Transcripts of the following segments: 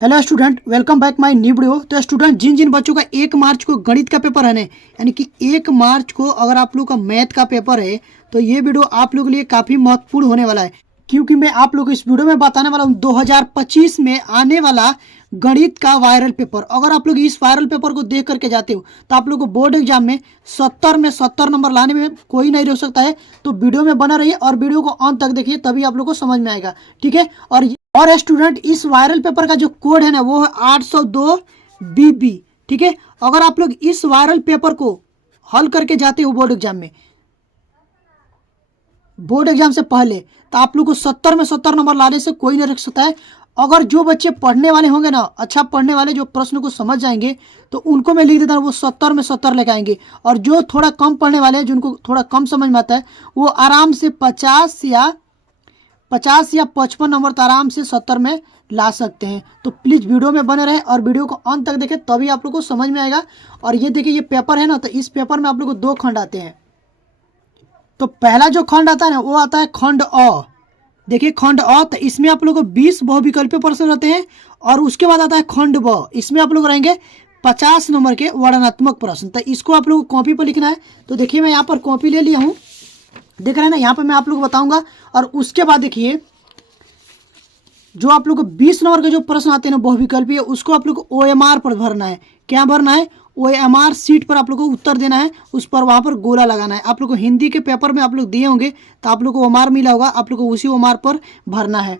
Hello student, welcome back my new video. तो student, जिन जिन बच्चों का 1 मार्च को गणित का पेपर है ना, यानी कि 1 मार्च को अगर आप लोग का मैथ का पेपर है तो ये वीडियो आप लोगों के लिए काफ़ी महत्वपूर्ण होने वाला है, क्योंकि मैं आप लोग को इस वीडियो में बताने वाला हूँ 2025 में आने वाला गणित का वायरल पेपर। अगर आप लोग इस वायरल पेपर को देख करके जाते हो तो आप लोग को बोर्ड एग्जाम में 70 नंबर लाने में कोई नहीं रोक सकता है। तो वीडियो में बना रहिए और वीडियो को अंत तक देखिए, तभी आप लोग को समझ में आएगा, ठीक है। और स्टूडेंट, इस वायरल पेपर का जो कोड है ना वो है 802 BB, ठीक है। अगर आप लोग इस वायरल पेपर को हल करके जाते हो बोर्ड एग्जाम से पहले, तो आप लोग को 70 में 70 नंबर लाने से कोई नहीं रख सकता है। अगर जो बच्चे पढ़ने वाले होंगे ना, अच्छा पढ़ने वाले, जो प्रश्न को समझ जाएंगे, तो उनको मैं लिख देता हूँ वो 70 में 70 लेके आएंगे। और जो थोड़ा कम पढ़ने वाले हैं, जिनको थोड़ा कम समझ में आता है, वो आराम से 50 या 55 नंबर तो आराम से 70 में ला सकते हैं। तो प्लीज़ वीडियो में बने रहें और वीडियो को अंत तक देखें, तभी आप लोग को समझ में आएगा। और ये देखिए, ये पेपर है ना, तो इस पेपर में आप लोग को 2 खंड आते हैं। तो पहला जो खंड आता है ना वो आता है खंड अ। देखिए खंड अ, तो इसमें आप लोग को 20 बहुविकल्पीय प्रश्न रहते हैं। और उसके बाद आता है खंड ब, इसमें आप लोग रहेंगे 50 नंबर के वर्णनात्मक प्रश्न। तो इसको आप लोग को कॉपी पर लिखना है। तो देखिए, मैं यहाँ पर कॉपी ले लिया हूँ, देख रहे हैं ना, यहाँ पर मैं आप लोग को बताऊंगा। और उसके बाद देखिए, जो आप लोग को 20 नंबर के जो प्रश्न आते हैं ना बहुविकल्पीय, उसको आप लोग को OMR पर भरना है। क्या भरना है? OMR सीट पर आप लोग को उत्तर देना है, उस पर वहाँ पर गोला लगाना है। आप लोग को हिंदी के पेपर में आप लोग दिए होंगे, तो आप लोग को OMR मिला होगा, आप लोग को उसी OMR पर भरना है।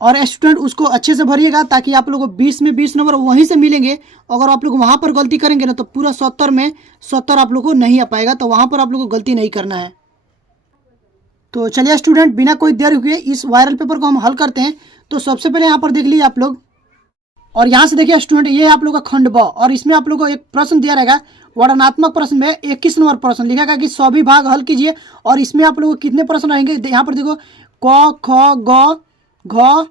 और स्टूडेंट, उसको अच्छे से भरिएगा, ताकि आप लोग को 20 में 20 नंबर वहीं से मिलेंगे। अगर आप लोग वहाँ पर गलती करेंगे ना, तो पूरा 70 में 70 आप लोग को नहीं आ पाएगा। तो वहाँ पर आप लोग को गलती नहीं करना है। तो चलिए स्टूडेंट, बिना कोई देर हुए इस वायरल पेपर को हम हल करते हैं। तो सबसे पहले यहाँ पर देख लीजिए आप लोग, और यहाँ से देखिए स्टूडेंट, ये है आप लोग का खंड ब। और इसमें आप लोग को एक प्रश्न दिया रहेगा, वर्णनात्मक प्रश्न में 21 नंबर प्रश्न लिखेगा कि सभी भाग हल कीजिए। और इसमें आप लोग को कितने प्रश्न रहेंगे, यहाँ पर देखो, क ख ग घ,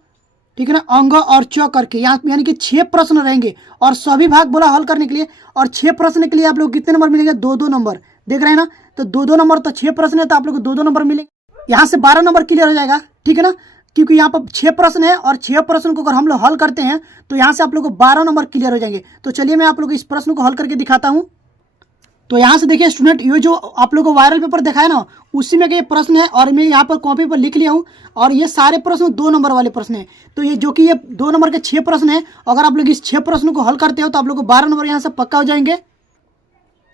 ठीक है ना, अंग और च करके, यहाँ यानी कि 6 प्रश्न रहेंगे। और सभी भाग बोला हल करने के लिए। और 6 प्रश्न के लिए आप लोग कितने नंबर मिलेंगे? 2-2 नंबर, देख रहे हैं ना। तो 2-2 नंबर, तो 6 प्रश्न है तो आप लोग को 2-2 नंबर मिलेंगे। यहाँ से 12 नंबर क्लियर हो जाएगा, ठीक है ना, क्योंकि यहाँ पर 6 प्रश्न है और 6 प्रश्न को अगर हम लोग हल करते हैं तो यहाँ से आप लोग को 12 नंबर क्लियर हो जाएंगे। तो चलिए मैं आप लोग इस प्रश्न को हल करके दिखाता हूँ। तो यहाँ से देखिए स्टूडेंट, ये जो आप लोग को वायरल पेपर देखा है ना, उसी में के प्रश्न है। और मैं यहाँ पर कॉपी पर लिख लिया हूँ। और ये सारे प्रश्न 2 नंबर वाले प्रश्न हैं। तो ये जो कि ये 2 नंबर के 6 प्रश्न हैं, अगर आप लोग इस 6 प्रश्नों को हल करते हो तो आप लोग को 12 नंबर यहाँ से पक्का हो जाएंगे।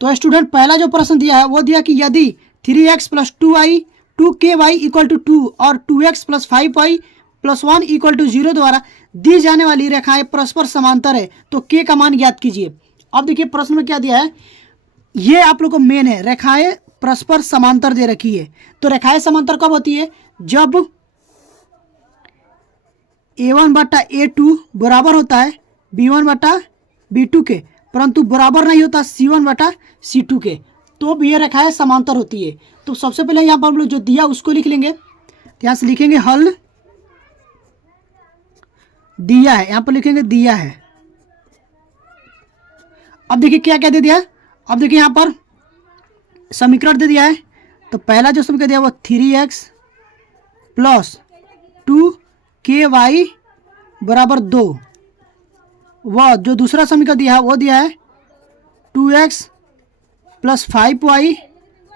तो स्टूडेंट, पहला जो प्रश्न दिया है वो दिया कि यदि 3x + 2ky = 2 और 2x + 5y + 1 = 0 द्वारा दी जाने वाली रेखाएं परस्पर समांतर है, तो k का मान ज्ञात कीजिए। अब देखिए प्रश्न में क्या दिया है, ये आप लोग को मेन है, रेखाएं परस्पर समांतर दे रखी है। तो रेखाएं समांतर कब होती है? जब A1/A2 बराबर होता है B1/B2 के, परंतु बराबर नहीं होता C1/C2 के, तो ये रेखाएं समांतर होती है। तो सबसे पहले यहाँ पर हम लोग जो दिया उसको लिख लेंगे। तो यहाँ से लिखेंगे हल दिया है, यहाँ पर लिखेंगे दिया है। अब देखिए क्या क्या दे दिया है। अब देखिए यहाँ पर समीकरण दे दिया है। तो पहला जो समीकरण दिया वो 3x + 2ky = 2। वह जो दूसरा समीकरण दिया है वो दिया है 2x + 5y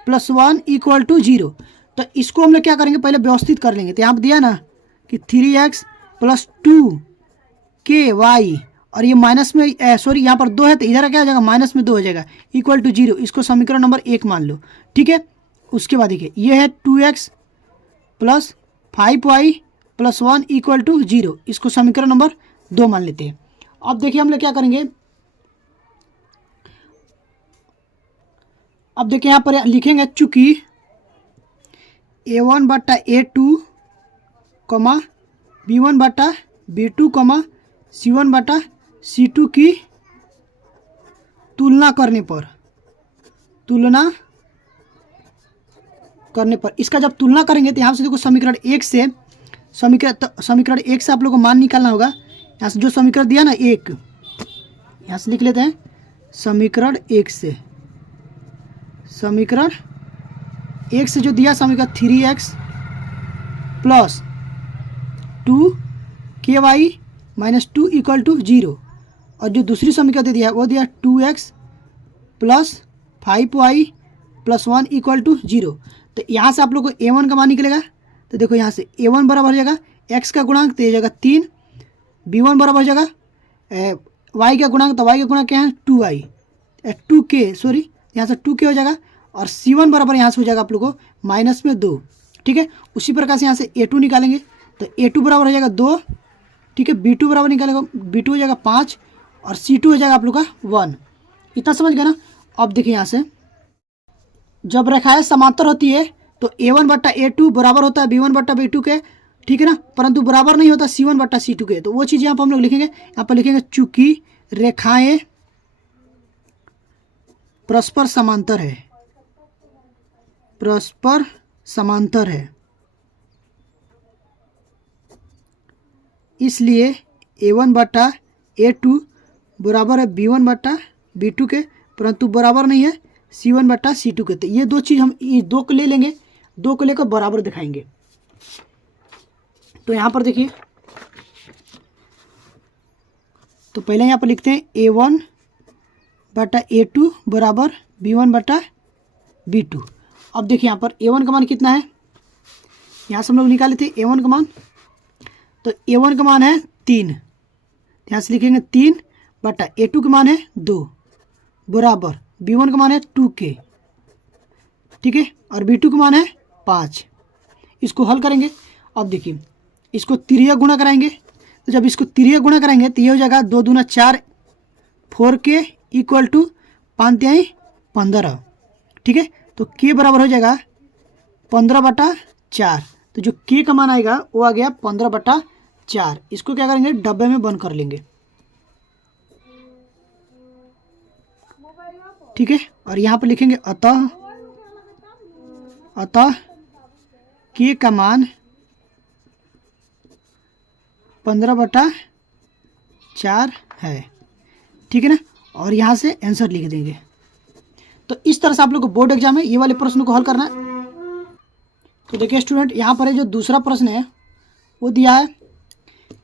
+ 1 = 0। तो इसको हम लोग क्या करेंगे, पहले व्यवस्थित कर लेंगे। तो यहाँ पर दिया ना कि 3x + 2ky, और ये माइनस में सॉरी यहाँ पर 2 है, तो इधर क्या हो जाएगा, माइनस में 2 हो जाएगा, = 0। इसको समीकरण नंबर 1 मान लो, ठीक है। उसके बाद देखिए ये है 2x + 5y + 1 = 0, इसको समीकरण नंबर 2 मान लेते हैं। अब देखिए हम लोग क्या करेंगे, अब देखिए यहाँ पर लिखेंगे चूंकि A1/A2, B1/B2, C1/C2 की तुलना करने पर इसका जब तुलना करेंगे तो यहाँ से देखो समीकरण 1 से आप लोग को मान निकालना होगा। यहाँ से जो समीकरण दिया ना 1, यहाँ से लिख लेते हैं समीकरण 1 से जो दिया, समीकरण 3x + 2 के वाई माइनस 2 इक्वल टू 0। और जो दूसरी समीकरण दे दिया है वो दिया 2x plus 5y plus 1 equal to 0। तो यहाँ से आप लोग को a1 का मान निकलेगा। तो देखो यहाँ से a1 बराबर हो जाएगा x का गुणांक, तो ये जाएगा 3, b1 बराबर हो जाएगा y का गुणांक, तो y का गुणांक क्या है 2y 2k सॉरी, यहाँ से 2k हो जाएगा। और c1 बराबर यहाँ से हो जाएगा आप लोग को माइनस में 2। ठीक है, उसी प्रकार से यहाँ से a2 निकालेंगे, तो a2 बराबर हो जाएगा 2। ठीक है, b2 बराबर निकालेगा, b2 हो जाएगा 5 और c2 हो जाएगा आप लोग का 1। इतना समझ गए ना। अब देखिए यहाँ से जब रेखाएं समांतर होती है तो a1 बट्टा a2 बराबर होता है b1 बट्टा b2 के। ठीक है ना, परंतु बराबर नहीं होता c1 बट्टा c2 के। तो वो चीज़ यहाँ पर हम लोग लिखेंगे, यहाँ पर लिखेंगे चूंकि रेखाएं परस्पर समांतर है, परस्पर समांतर है, इसलिए a1 बट्टा a2 बराबर है b1 बट्टा b2 के, परंतु बराबर नहीं है c1 बट्टा c2 के। तो ये दो चीज़ हम ये दो को ले लेंगे, दो को लेकर बराबर दिखाएंगे। तो यहाँ पर देखिए, तो पहले यहाँ पर लिखते हैं a1 बटा a2 बराबर b1 बटा b2। अब देखिए यहाँ पर a1 का मान कितना है, यहाँ से हम लोग निकाले थे a1 का मान। तो a1 का मान है 3, यहाँ से लिखेंगे 3 बटा a2 का मान है 2 बराबर b1 का मान है 2k। ठीक है, और b2 का मान है 5। इसको हल करेंगे। अब देखिए इसको तिरिया गुणा कराएंगे, तो जब इसको तिरिया गुणा कराएंगे तो ये हो जाएगा 2 दूना 4 4k इक्वल टू 5 तिहाई 15। ठीक है, तो k बराबर हो जाएगा 15 बटा 4। तो जो k का मान आएगा वो आ गया 15 बटा 4। इसको क्या करेंगे डब्बे में बंद कर लेंगे। ठीक है, और यहाँ पर लिखेंगे अतः k का मान 15 बटा 4 है। ठीक है ना, और यहाँ से आंसर लिख देंगे। तो इस तरह से आप लोग को बोर्ड एग्जाम में ये वाले प्रश्न को हल करना है। तो देखिए स्टूडेंट, यहाँ पर जो दूसरा प्रश्न है वो दिया है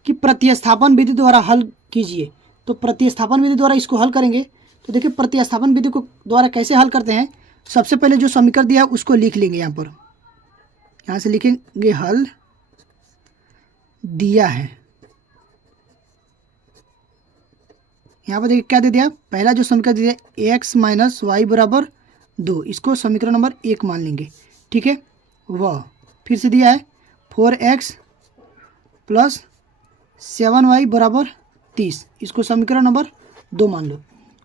कि प्रतिस्थापन विधि द्वारा हल कीजिए। तो प्रतिस्थापन विधि द्वारा इसको हल करेंगे। तो देखिए प्रतिस्थापन विधि को द्वारा कैसे हल करते हैं, सबसे पहले जो समीकरण दिया है उसको लिख लेंगे। यहाँ से लिखेंगे हल दिया है। यहाँ पर देखिए क्या दे दिया, पहला जो समीकरण दिया x माइनस वाई बराबर 2, इसको समीकरण नंबर 1 मान लेंगे। ठीक है, वह फिर से दिया है 4x प्लस 7y बराबर 30, इसको समीकरण नंबर 2 मान लो।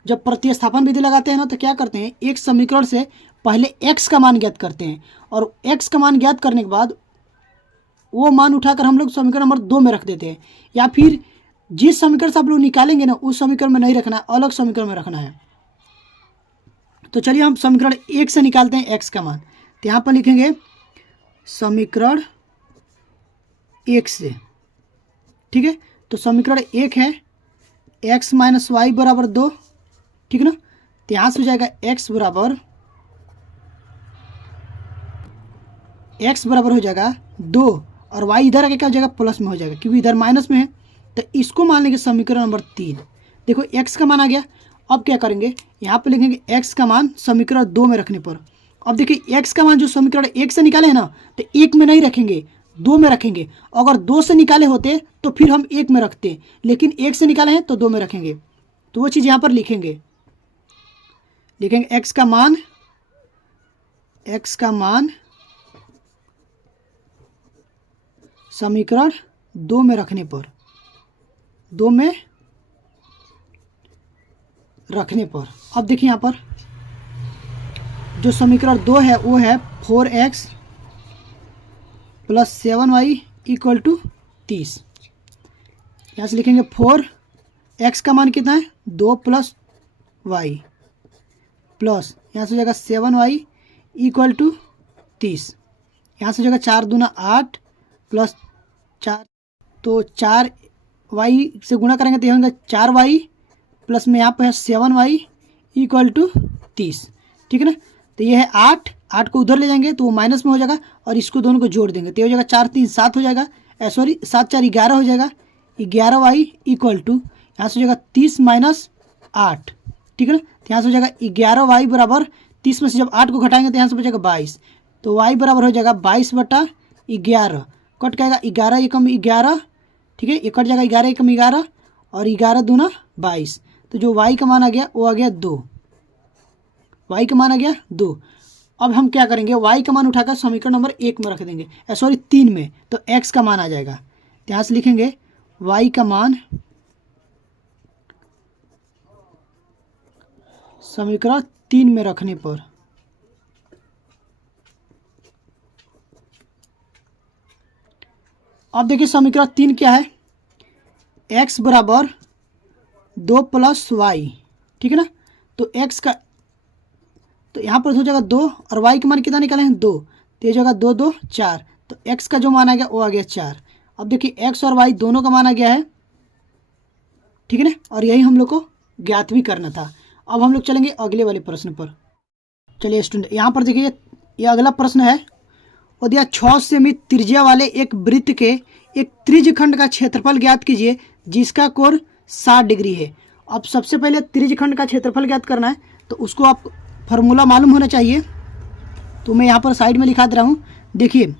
जब प्रतिस्थापन विधि लगाते हैं ना तो क्या करते हैं, एक समीकरण से पहले x का मान ज्ञात करते हैं और x का मान ज्ञात करने के बाद वो मान उठाकर हम लोग समीकरण नंबर 2 में रख देते हैं, या फिर जिस समीकरण से आप लोग निकालेंगे ना उस समीकरण में नहीं रखना, अलग समीकरण में रखना है। तो चलिए हम समीकरण 1 से निकालते हैं x का मान। तो यहाँ पर लिखेंगे समीकरण 1 से। ठीक है, तो समीकरण 1 है x माइनस वाई बराबर 2। ठीक है ना, तो यहाँ से हो जाएगा x बराबर हो जाएगा 2 और y इधर आके क्या हो जाएगा प्लस में हो जाएगा, क्योंकि इधर माइनस में है। तो इसको मान लेंगे समीकरण नंबर 3। देखो x का मान आ गया। अब क्या करेंगे, यहाँ पे लिखेंगे x का मान समीकरण 2 में रखने पर। अब देखिए x का मान जो समीकरण 1 से निकाले हैं ना, तो 1 में नहीं रखेंगे, 2 में रखेंगे। अगर 2 से निकाले होते तो फिर हम 1 में रखते, लेकिन 1 से निकाले हैं तो 2 में रखेंगे। तो वो चीज़ यहाँ पर लिखेंगे x का मान समीकरण 2 में रखने पर, 2 में रखने पर। अब देखिए यहाँ पर जो समीकरण 2 है वो है 4x plus 7y equal to 30। यहाँ से लिखेंगे 4x का मान कितना है 2 प्लस y प्लस यहाँ से हो जाएगा 7y इक्वल टू 30। यहाँ से हो जाएगा 4 दूना 8 प्लस 4, तो 4y से गुणा करेंगे तो ये होगा 4y प्लस में यहाँ पे है 7y इक्वल टू 30। ठीक है ना, तो ये है 8 को उधर ले जाएंगे तो वो माइनस में हो जाएगा और इसको दोनों को जोड़ देंगे तो ये हो जाएगा 4 3 7 हो जाएगा, सॉरी 7 4 11 हो जाएगा, 11y इक्वल टू, यहाँ से हो जाएगा 30 माइनस 8, ठीक है ना। तो यहाँ से हो जाएगा 11y बराबर 30 में से जब 8 को घटाएंगे तो यहाँ से बचेगा 22, तो y बराबर हो जाएगा 22/11, कट जाएगा 11 एकम 11, ठीक है, ये कट जाएगा 11 एकम 11 और 11 दूना 22, तो जो y का मान आ गया वो आ गया 2, y का मान आ गया 2। अब हम क्या करेंगे, y का मान उठाकर समीकरण नंबर 1 में रख देंगे, सॉरी 3 में, तो x का मान आ जाएगा। तो यहाँ से लिखेंगे y का मान समीकरण 3 में रखने पर अब देखिए समीकरण 3 क्या है, x बराबर 2 + y, ठीक है ना। तो x का, तो यहाँ पर हो जाएगा 2 और y का मान कितना निकाले हैं 2, तो ये जगह 2 2 4, तो x का जो मान आ गया वो आ गया 4। अब देखिए x और y दोनों का मान आ गया है, ठीक है ना, और यही हम लोग को ज्ञात भी करना था। अब हम लोग चलेंगे अगले वाले प्रश्न पर। चलिए स्टूडेंट, यहाँ पर देखिए ये अगला प्रश्न है, और दिया 6 सेमी त्रिज्या वाले एक वृत्त के एक त्रिज्यखंड का क्षेत्रफल ज्ञात कीजिए जिसका कोण 60 डिग्री है। अब सबसे पहले त्रिज्यखंड का क्षेत्रफल ज्ञात करना है, तो उसको आप फार्मूला मालूम होना चाहिए, तो मैं यहाँ पर साइड में लिखा दे रहा हूँ। देखिए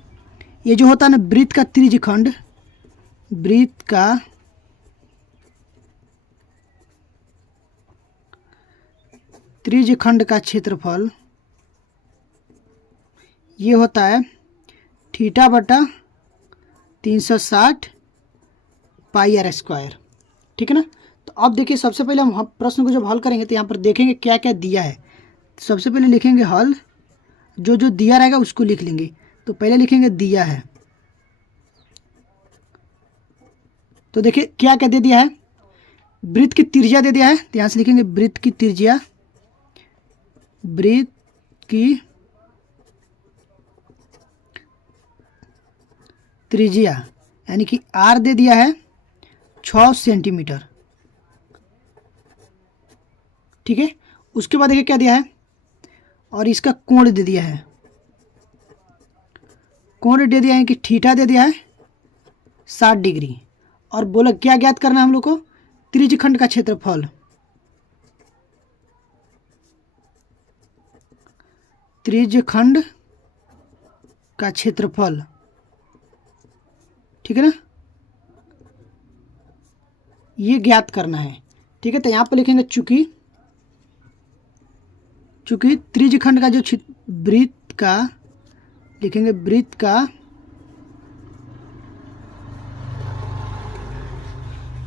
ये जो होता है ना वृत्त का त्रिज्यखंड, वृत्त का त्रिज्यखंड का क्षेत्रफल ये होता है θ/360 πr², ठीक है ना। तो अब देखिए सबसे पहले हम प्रश्न को जब हल करेंगे तो यहाँ पर देखेंगे क्या क्या दिया है। सबसे पहले लिखेंगे हल, जो जो दिया रहेगा उसको लिख लेंगे। तो पहले लिखेंगे दिया है, तो देखिए क्या क्या दे दिया है, वृत्त की त्रिज्या दे दिया है, तो यहाँ से लिखेंगे वृत्त की त्रिज्या, वृत्त की त्रिज्या यानी कि r दे दिया है 6 सेंटीमीटर, ठीक है। उसके बाद देखिए क्या दिया है, और इसका कोण दे दिया है, कोण दे दिया है कि थीटा दे दिया है 60 डिग्री, और बोला क्या ज्ञात करना है हम लोग को, त्रिज्यखंड का क्षेत्रफल, त्रिज्यखंड का क्षेत्रफल, ठीक है ना, ये ज्ञात करना है, ठीक है। तो यहाँ पर लिखेंगे चूंकि त्रिज्यखंड का जो वृत्त का, लिखेंगे वृत्त का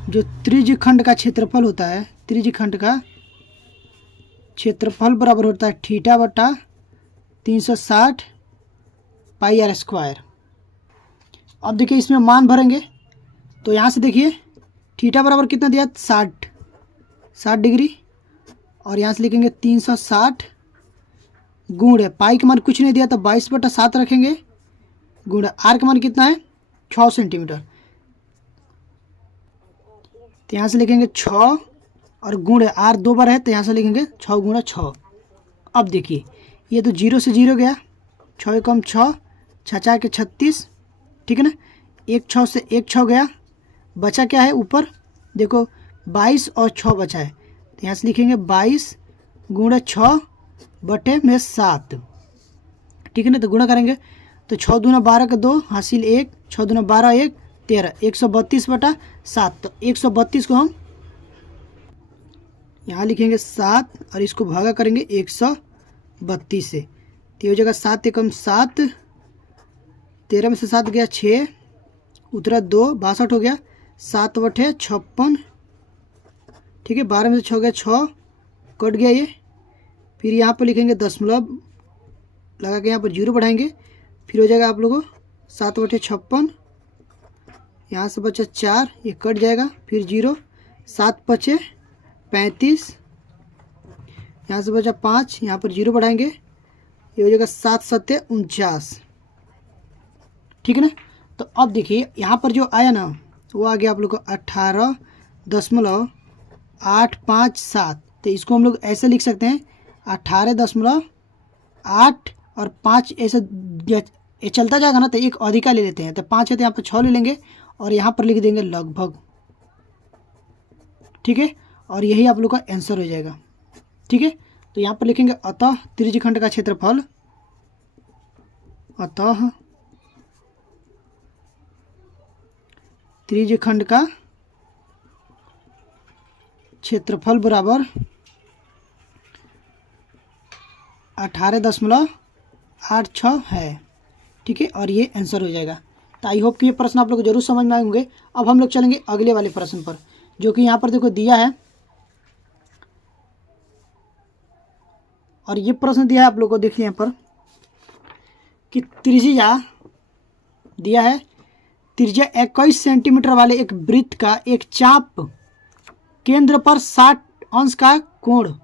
जो त्रिज्यखंड का क्षेत्रफल होता है, त्रिज्यखंड का क्षेत्रफल बराबर होता है θ/360 πr²। अब देखिए इसमें मान भरेंगे, तो यहाँ से देखिए थीटा बराबर कितना दिया 60 डिग्री, और यहाँ से लिखेंगे 360 गुण पाई का मान कुछ नहीं दिया तो 22/7 रखेंगे, गुण आर का मान कितना है 6 सेंटीमीटर, तो यहाँ से लिखेंगे 6 और गुण आर 2 बार है, तो यहाँ से लिखेंगे 6 गुणा 6। अब देखिए ये तो 0 से 0 गया, 6 कम 6, 6 के 36, ठीक है ना, 1 6 से 1 6 गया, बचा क्या है ऊपर देखो 22 और 6 बचा है, तो यहाँ से लिखेंगे 22 गुणा 6 बटे में 7, ठीक है ना। तो गुणा करेंगे तो 6 दूना 12 का 2 हासिल 1, 6 दूना 12 1 13, 132/7, तो 132 को हम यहाँ लिखेंगे 7 और इसको भागा करेंगे 132 से, तो हो जाएगा 7 एकम 7, 13 में से 7 गया 6, उतरा 2 62 हो गया, 7 बटे 56, ठीक है, 12 में से 6 गया 6, कट गया ये, फिर यहाँ पर लिखेंगे दशमलव लगा के यहाँ पर 0 बढ़ाएंगे, फिर हो जाएगा आप लोगों 7 बटे 56, यहाँ से बचा 4, ये कट जाएगा, फिर 0, 7 बचे 35, यहाँ से बचा 5, यहाँ पर 0 बढ़ाएंगे, ये हो जाएगा 7 7 49, ठीक है ना। तो अब देखिए यहाँ पर जो आया ना वो आ गया आप लोग को 18.857, तो इसको हम लोग ऐसे लिख सकते हैं 18.8 और 5, ऐसे ये चलता जाएगा ना तो एक अधिका ले लेते हैं, तो 5 है तो यहाँ पर 6 ले लेंगे और यहाँ पर लिख देंगे लगभग, ठीक है, और यही आप लोग का आंसर हो जाएगा। ठीक है, तो यहाँ पर लिखेंगे अतः त्रिज्यखंड का क्षेत्रफल, अतः त्रिज्यखंड का क्षेत्रफल बराबर 18.86 है। ठीक है, और ये आंसर हो जाएगा। तो आई होप कि ये प्रश्न आप लोग को जरूर समझ में आए होंगे। अब हम लोग चलेंगे अगले वाले प्रश्न पर, जो कि यहाँ पर देखो दिया है, और ये प्रश्न दिया है आप लोग को, देखिए यहाँ पर कि त्रिज्या दिया है, त्रिज्या 21 सेंटीमीटर वाले एक वृत्त का एक चाप केंद्र पर 60 अंश का कोण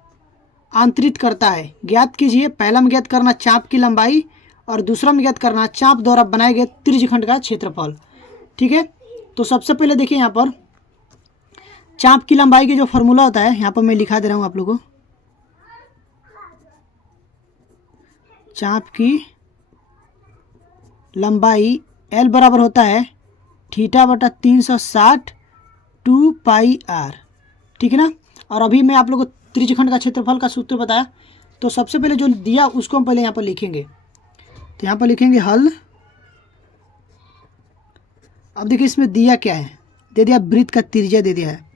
आंतरित करता है। ज्ञात कीजिए। पहला में ज्ञात करना चाप की लंबाई और दूसरा में ज्ञात करना चाप द्वारा बनाए गए त्रिज्यखंड का क्षेत्रफल। ठीक है, तो सबसे पहले देखिए यहाँ पर चाप की लंबाई के जो फॉर्मूला होता है, यहाँ पर मैं लिखा दे रहा हूँ आप लोगों को। चाप की लंबाई L बराबर होता है θ/360 2πr। ठीक है ना। और अभी मैं आप लोगों को त्रिज्यखंड का क्षेत्रफल का सूत्र बताया, तो सबसे पहले जो दिया उसको हम पहले यहाँ पर लिखेंगे। तो यहाँ पर लिखेंगे हल। अब देखिए इसमें दिया क्या है, दे दिया वृत्त का त्रिज्या दे दिया है।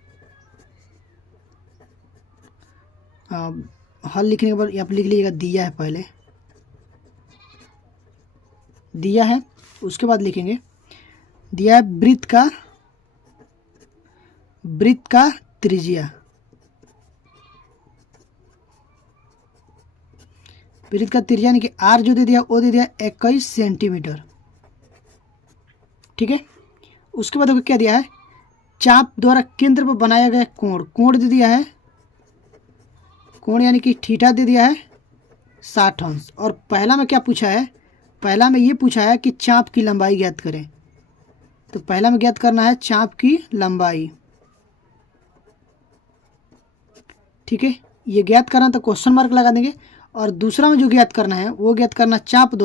हल लिखने के बाद यहाँ पर लिख लीजिएगा दिया है, पहले दिया है, उसके बाद लिखेंगे दिया है वृत्त का त्रिज्या, वृत्त का त्रिज्या यानी कि आर जो दे दिया वो दे दिया 21 सेंटीमीटर। ठीक है, उसके बाद क्या दिया है, चाप द्वारा केंद्र पर बनाया गया कोण दे दिया है, कोण यानी कि थीटा दे दिया है 60 अंश। और पहला में क्या पूछा है, पहला में ये पूछा है कि चाप की लंबाई ज्ञात करें। तो पहला में ज्ञात करना है चाप की लंबाई। ठीक है, ये ज्ञात करना तो क्वेश्चन मार्क लगा देंगे। और दूसरा में जो ज्ञात करना है वो ज्ञात करना चाप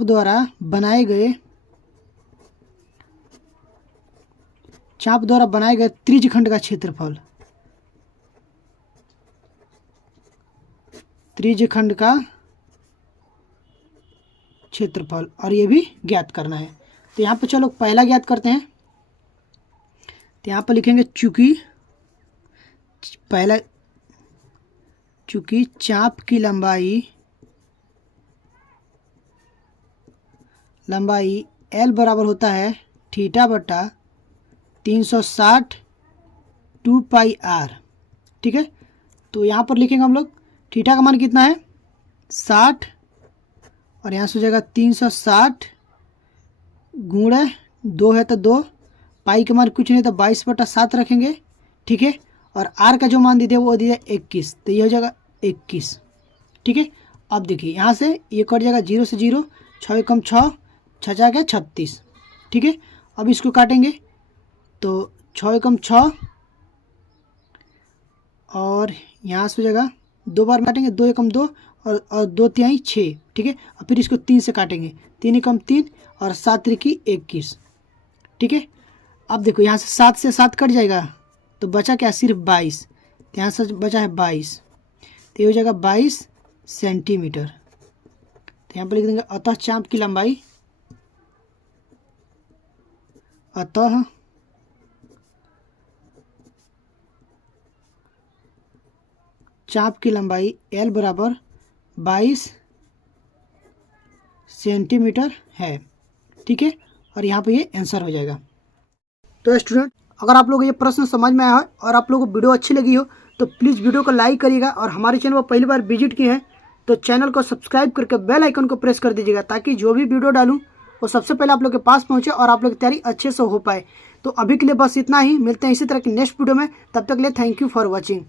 द्वारा बनाए गए त्रिज्यखंड का क्षेत्रफल, त्रिज्यखंड का क्षेत्रफल, और ये भी ज्ञात करना है। तो यहाँ पर चलो पहला ज्ञात करते हैं। तो यहाँ पर लिखेंगे चूंकि चाप की लंबाई L बराबर होता है θ/360 2πr। ठीक है, तो यहाँ पर लिखेंगे हम लोग थीटा का मान कितना है 60, और यहाँ से हो जाएगा 360 गुणे 2 है तो 2, पाई का मान कुछ नहीं तो 22/7 रखेंगे। ठीक है, और आर का जो मान दे दिया वो दे दिया 21, तो ये हो जाएगा 21। ठीक है, अब देखिए यहाँ से ये कट जाएगा 0 से 0, 6 कम 6, 6 जा गया 36। ठीक है, अब इसको काटेंगे तो 6 कम 6, और यहाँ से हो जाएगा 2 बार काटेंगे, 2 कम 2 और 2 तिहाई 6। ठीक है, और फिर इसको 3 से काटेंगे, 3 कम 3 और 7 त्रिकी 21। ठीक है, अब देखो यहाँ से 7 से 7 कट जाएगा तो बचा क्या, सिर्फ 22। तो यहाँ से बचा है 22, तो ये हो जाएगा 22 सेंटीमीटर। तो यहाँ पर लिख देंगे अतः चाप की लंबाई, अतः चाप की लंबाई L बराबर 22 सेंटीमीटर है। ठीक है, और यहाँ पे ये आंसर हो जाएगा। तो स्टूडेंट, अगर आप लोग ये प्रश्न समझ में आया हो और आप लोगों को वीडियो अच्छी लगी हो तो प्लीज़ वीडियो को लाइक करिएगा, और हमारे चैनल पर पहली बार विजिट किए हैं तो चैनल को सब्सक्राइब करके बेल आइकन को प्रेस कर दीजिएगा, ताकि जो भी वीडियो डालूँ वो सबसे पहले आप लोग के पास पहुँचे और आप लोग की तैयारी अच्छे से हो पाए। तो अभी के लिए बस इतना ही, मिलते हैं इसी तरह की नेक्स्ट वीडियो में। तब तक के लिए थैंक यू फॉर वॉचिंग।